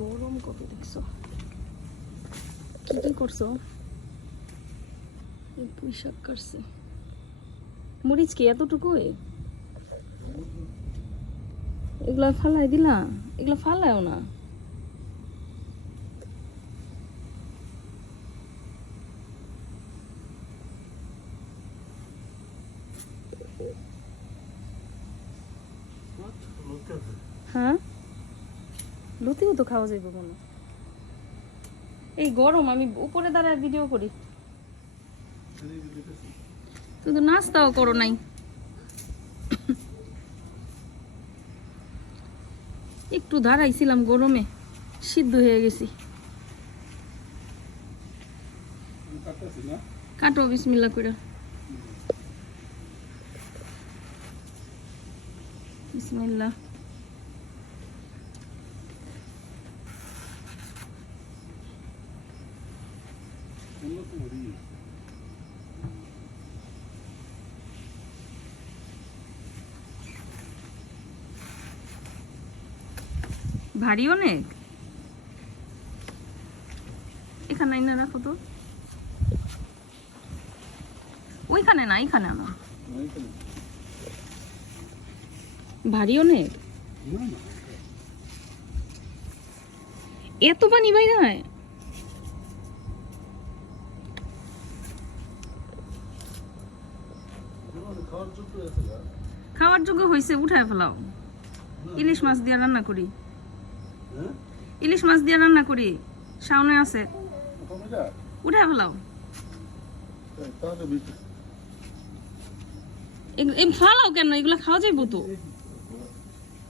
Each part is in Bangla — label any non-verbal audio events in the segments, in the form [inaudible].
গরম কত দেখছ? কি কি করছ? পুঁই শাক কাটছে। মরিচ কি এতটুকু এগুলা ফালাই দিলা? এগুলা ফালায়ও না। হ্যাঁ? লতিও তো খাওয়া যাইব মনে এই গরম, আমি উপরে দাঁড়ায় ভিডিও করি। তুমি নাস্তাও করো নাই। একটু দাঁড়াইছিলাম গরমে, সিদ্ধ হয়ে গেছি। কাটো, বিসমিল্লা করে বিসমিল্লা। ভারী অনেক? এখানে না রাখো তো। ওইখানে না এখানে আনো। ভারী অনেক? এত পানি বাইরে হয়? খাওয়ার যোগ্য হয়েছে উঠায় ফেলাও। ইলিশ মাছ দিয়ে রান্না করি। ইলিশ মাছ দিয়ে রান্না করি সামনে আছে। উঠায় ফেলাও। ফালাও কেন? এগুলা খাওয়া যাইব তো?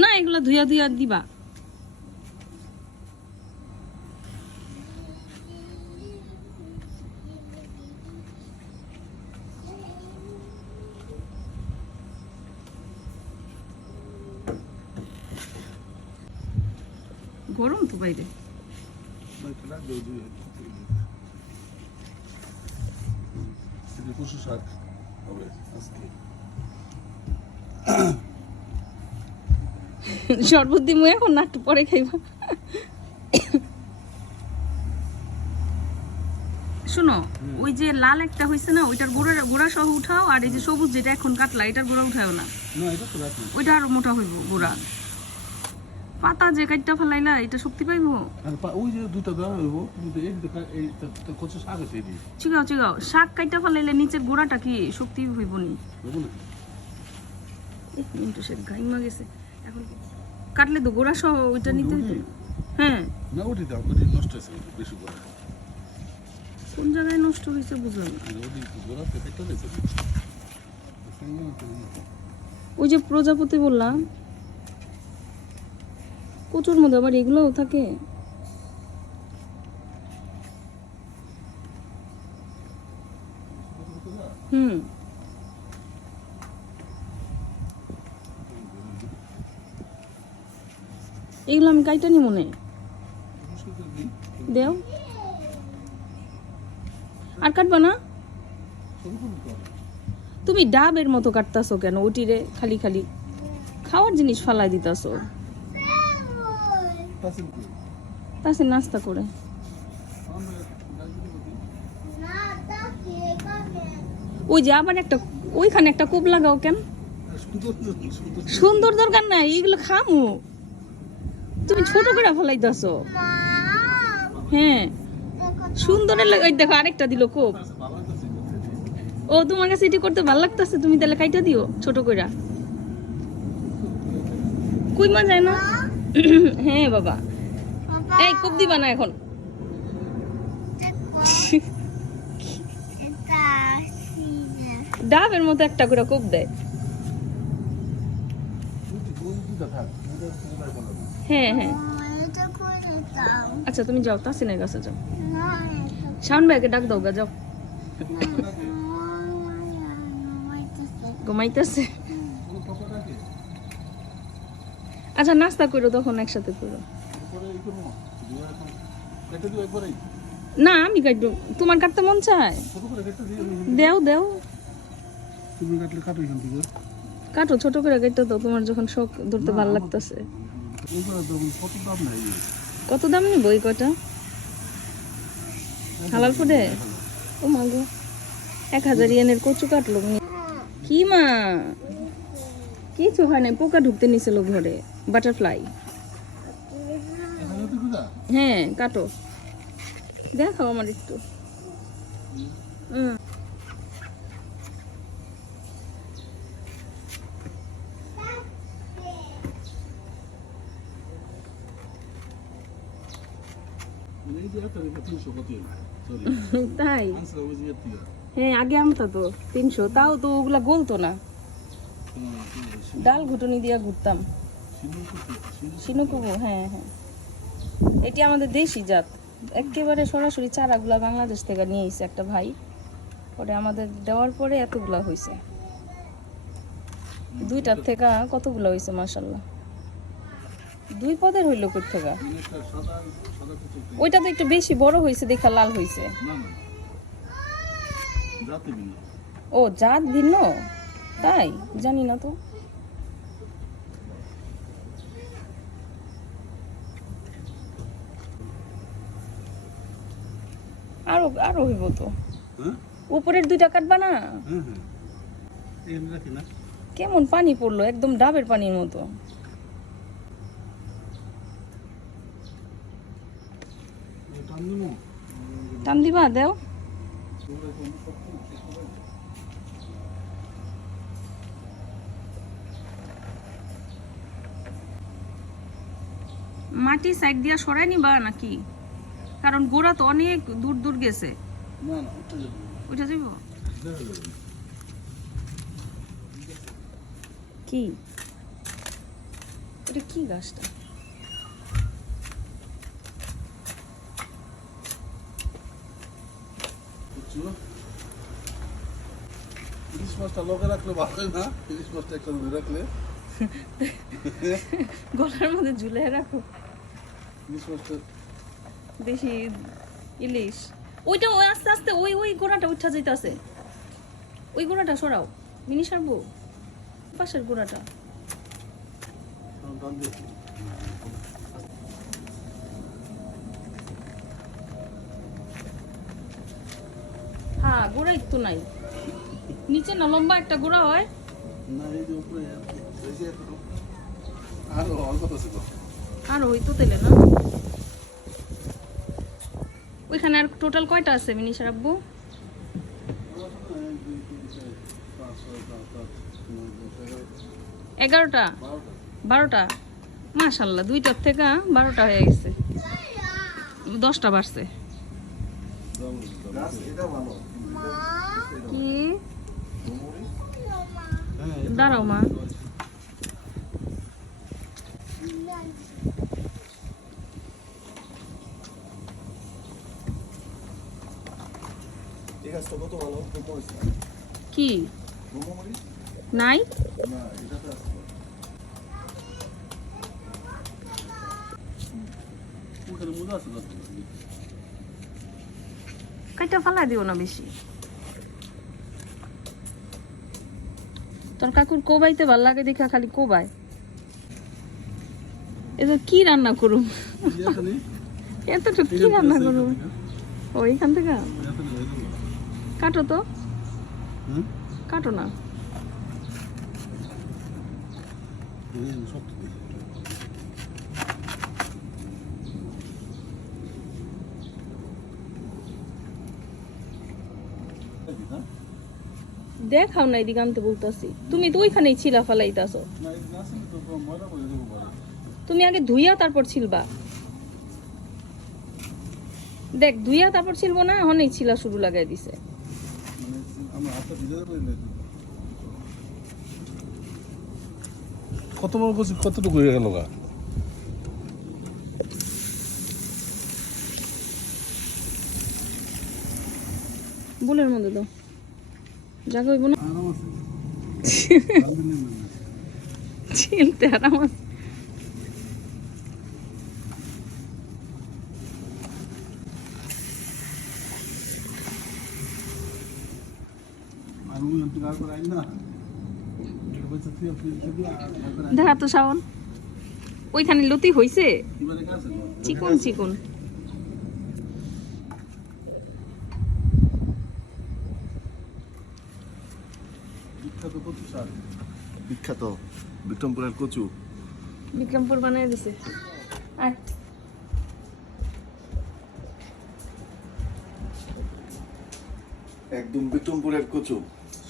না এগুলা ধুইয়া ধুইয়া দিবা। গরম তো বাইরে। পশু শাক হবে আজকে শরবত দিমু এখন না একটু পরে খাইবা। শোনো ওই যে লাল একটা হয়েছে না ওইটার গোড়া গোড়া সহ উঠাও আর এই যে সবুজ যেটা এখন কাটলা এটার গোড়া উঠাও না। না এটা তো রাখি। ওইটা আরও মোটা হইব গোড়া। পাতা যে কাটটা ফেলাইলা এটা শক্তি পাইবো? আর ওই যে দুটা দেওয়া হইব কিন্তু এই দুটা এই তা- তা কচু শাক আছে এটি চিগাও চিগাও। শাক কাটটা ফেলাইলে নিচের গোড়াটা কি শক্তি হইব নি? মিনিট সে গাইমা গেছে। এখন কাটলে তো গোড়া সহ ওইটা নিতে হইতো। হ্যাঁ। না ওটি দাও ওটি নষ্ট হয়েছে বেশি করে। কোন জায়গায় নষ্ট হয়েছে বুঝলাম ওই যে প্রজাপতি বললাম কচুর মধ্যে আবার এগুলোও থাকে। হুম। এগুলো আমি কাইটা নি। মনে দেও। আর কাটবা না? তুমি ডাবের মতো কাটতাছো কেন? ওটিরে খালি খালি। খাওয়ার জিনিস ফালাই দিতাছো। তাছে নাস্তা করে। ওই যে আবার একটা ওইখানে একটা কূপ লাগাও কেন? সুন্দর দরকার নাই এইগুলো খামু। তুমি ছোট করে ফেলাইতাছো। হ্যাঁ সুন্দরের ওই দেখো আরেকটা দিল কোপ। ও তোমার কাছে এটি করতে ভালো লাগতেছে তুমি তাহলে কাইটা দিও ছোট কইরা। কই মা যায় না? হ্যাঁ বাবা। এই, কোপ দিবা না এখন। ডাবের মতো একটা করে কোপ দেয় হ্যাঁ হ্যাঁ। আচ্ছা তুমি যাও, তাসিনের কাছে যাও। শাওন ভাইকে ডাক দাও গা, যাও। ঘুমাইতেছে। আচ্ছা নাস্তা করো তখন একসাথে করো। না আমি কাটবো। তোমার কাটতে মন চায়? দেও দেও। কাটো ছোট করে কেটে দাও তোমার যখন শখ ধরতে ভালো লাগতেছে। কত দাম নিব এই কটা? হালাল ফুডে ও মা গো। এক হাজার ইয়েনের কচু কাটলো। কি মা? কিছু হয় না পোকা ঢুকতে নিছিল ঘরে। বাটারফ্লাই। হ্যাঁ কাটো। দেখাও আমার একটু। মানে [laughs] তাই? হ্যাঁ আগে আমতা তো তিনশো। তাও তো ওগুলা গলতো না। ডাল ঘুটনি দিয়া ঘুরতাম। সিনুকুবু হ্যাঁ হ্যাঁ। এটি আমাদের দেশি জাত। একেবারে সরাসরি চারাগুলা বাংলাদেশ থেকে নিয়ে এসে একটা ভাই। পরে আমাদের দেওয়ার পরে এতগুলা হয়েছে দুইটার থেকে কতগুলা হয়েছে মাসাল্লাহ দুই পদের হইল কোথ থেকে ওইটা তো একটু বেশি বড় হয়েছে দেখা লাল হয়েছে ও, জাত ভিন্ন? তাই? জানি না তো। আরও আরও হইব তো। হ্যাঁ? উপরের দুইটা কাটবা না? হ্যাঁ হ্যাঁ। না। কেমন পানি পড়ল? একদম ডাবের পানির মতো। টান দিবা দেও। মাটি সাইড দিয়া সরাই নিবা নাকি? কারণ গোড়া তো অনেক দূর দূর গেছে। যাইব? কি? এটা কি গাছটা? ইলিশ মাছটা রাখলে ভালো না? ইলিশ মাছটা একটা রাখলে? [laughs] গলার মধ্যে ঝুলে রাখো। ইলিশ মাছটা দেশি ইলিশ। ওইটা ওই আস্তে আস্তে ওই ওই গোড়াটা উঠা যাইতাছে। ওই গোড়াটা সরাও। মিনি সারবো? পাশের গোড়াটা। হ্যাঁ গোড়া একটু নাই। নিচে না লম্বা একটা গোড়া হয়? আরও অল্প তো ছিল আর ওই তো তেলে না? ওইখানে আর টোটাল কয়টা আছে মিনি সারাব্বু এগারোটা? বারোটা? মাশাল্লাহ দুইটার থেকে বারোটা হয়ে গেছে। দশটা বাড়ছে। দাঁড়াও মা। কি? নাই? কাইটা ফালা দিও না বেশি। তোর কাকুর কোবাইতে ভালো লাগে দেখা খালি কোবাই এটা কি রান্না করুম? এতটুকু কি রান্না করুম? ও এখান থেকে? কাটো তো। কাটো না। দেখাও না এদিকে আনতে বলতেছি। তুমি তো ওইখানেই ছিলা ফালাইতাছো। তুমি আগে ধুইয়া তারপর ছিলবা। দেখ ধুইয়া তারপর ছিলবো না অনেক ছিলা শুরু লাগাই দিছে। কত বড় করছি কতটুকু হয়ে গেল গা? বুলের মধ্যে তো। জাগা হইব না চিনতে আরাম আছে আর ওই একটু আর করে আইন না এটা বলছে তুই আপনি দেখা তো শাওন। ওইখানে লতি হইছে? চিকন চিকন। বিখ্যাত বিক্রমপুরের কচু। বিক্রমপুর বানাই দিছে। আয়। একদম বিক্রমপুরের কচু।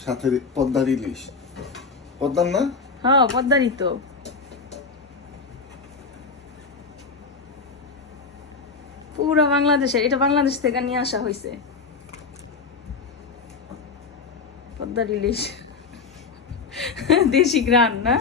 সাথে পদ্মার ইলিশ। পদ্মার না? হ্যাঁ পদ্মারই তো। পুরো বাংলাদেশের এটা বাংলাদেশ থেকে নিয়ে আসা হয়েছে পদ্মার ইলিশ। দেশি গ্রান না।